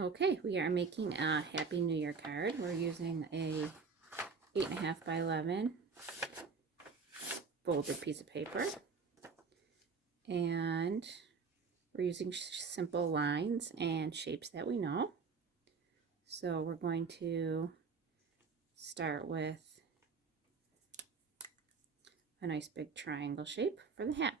Okay, we are making a Happy New Year card. We're using a 8.5 by 11 folded piece of paper. And we're using simple lines and shapes that we know. So we're going to start with a nice big triangle shape for the hat.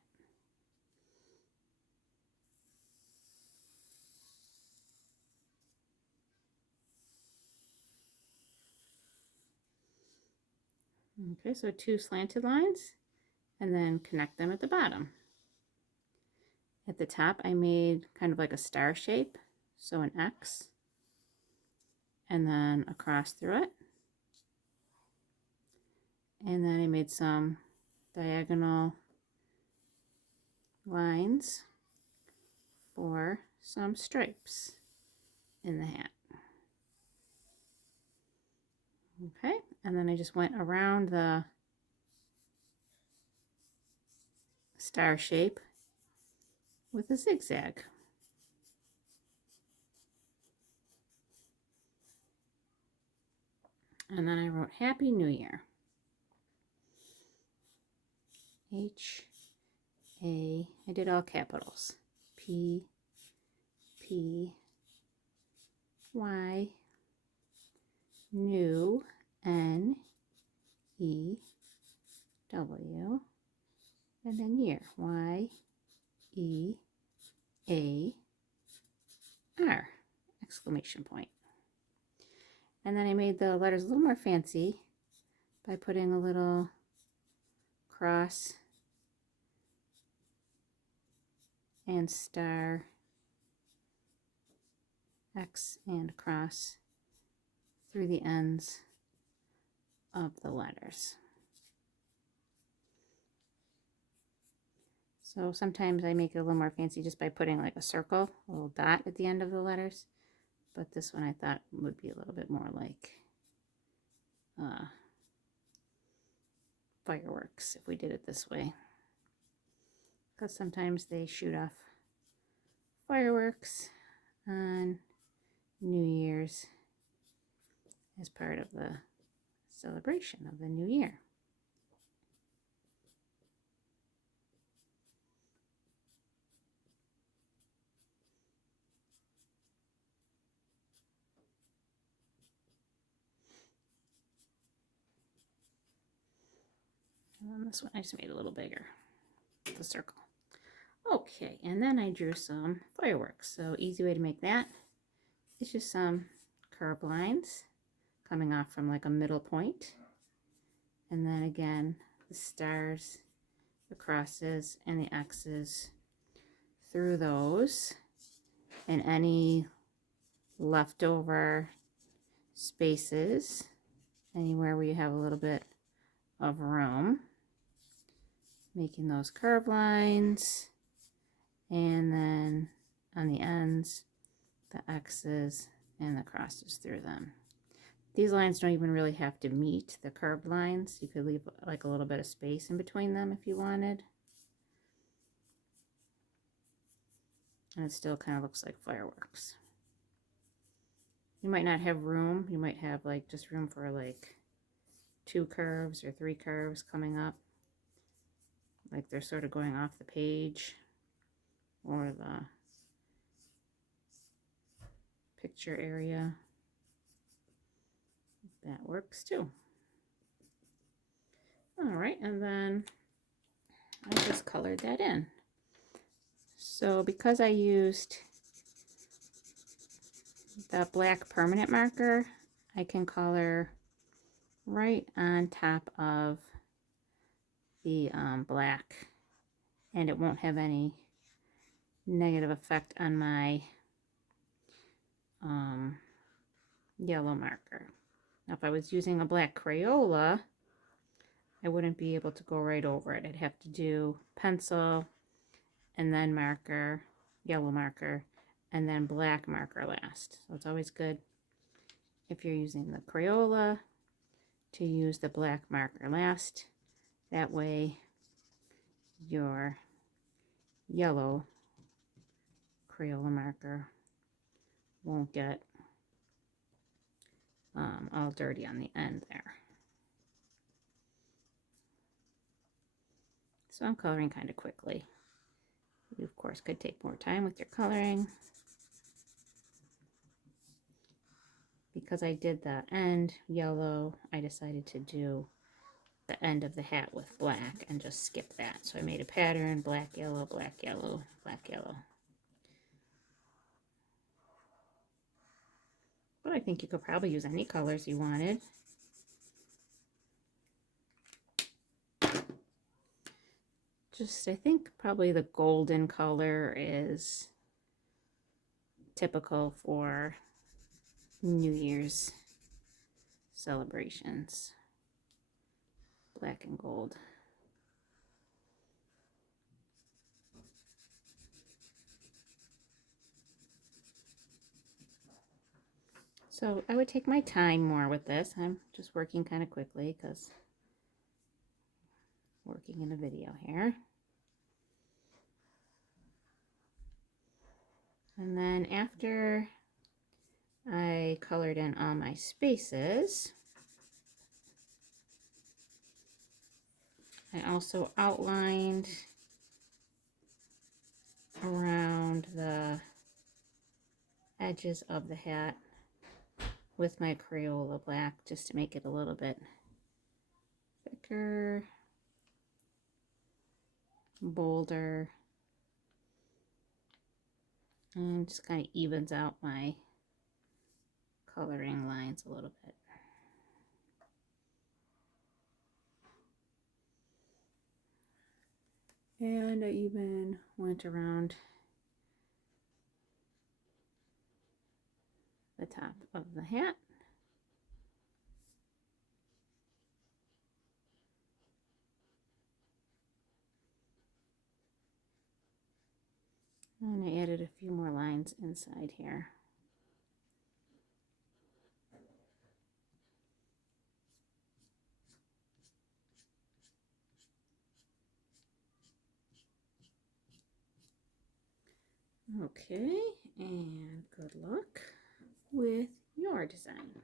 Okay, so 2 slanted lines and then connect them at the bottom. At the top I made kind of like a star shape, so an X, and then a cross through it. And then I made some diagonal lines for some stripes in the hat. Okay, and then I just went around the star shape with a zigzag. And then I wrote Happy New Year. H-A, I did all capitals. P-P-Y, new, N-E-W, and then year, Y-E-A-R, exclamation point. And then I made the letters a little more fancy by putting a little cross and star, X and cross through the ends of the letters. So sometimes I make it a little more fancy just by putting like a circle, a little dot at the end of the letters. But this one I thought would be a little bit more like fireworks if we did it this way. Because sometimes they shoot off fireworks on New Year's as part of the celebration of the new year. And this one I just made a little bigger, the circle. Okay, and then I drew some fireworks. So easy way to make that is just some curved lines coming off from like a middle point. And then again, the stars, the crosses, and the X's through those. And any leftover spaces, anywhere where you have a little bit of room, making those curved lines, and then on the ends the X's and the crosses through them. These lines don't even really have to meet the curved lines. You could leave like a little bit of space in between them if you wanted, and it still kind of looks like fireworks. You might not have room, you might have like just room for like 2 curves or 3 curves coming up, like they're sort of going off the page or the picture area. That works too. All right, and then I just colored that in. So because I used the black permanent marker, I can color right on top of the black, and it won't have any negative effect on my yellow marker. Now if I was using a black Crayola, I wouldn't be able to go right over it. I'd have to do pencil and then marker, yellow marker, and then black marker last. So it's always good if you're using the Crayola to use the black marker last. That way your yellow Crayola marker won't get all dirty on the end there. So I'm coloring kind of quickly. You, of course, could take more time with your coloring. Because I did the end yellow, I decided to do the end of the hat with black and just skip that. So I made a pattern, black, yellow, black, yellow, black, yellow. But I think you could probably use any colors you wanted. Just, I think probably the golden color is typical for New Year's celebrations. Black and gold. So I would take my time more with this. I'm just working kind of quickly because working in a video here. And then after I colored in all my spaces, I also outlined around the edges of the hat with my Crayola black just to make it a little bit thicker, bolder, and just kind of evens out my coloring lines a little bit. And I even went around the top of the hat. And I added a few more lines inside here. Okay, and good luck with your design.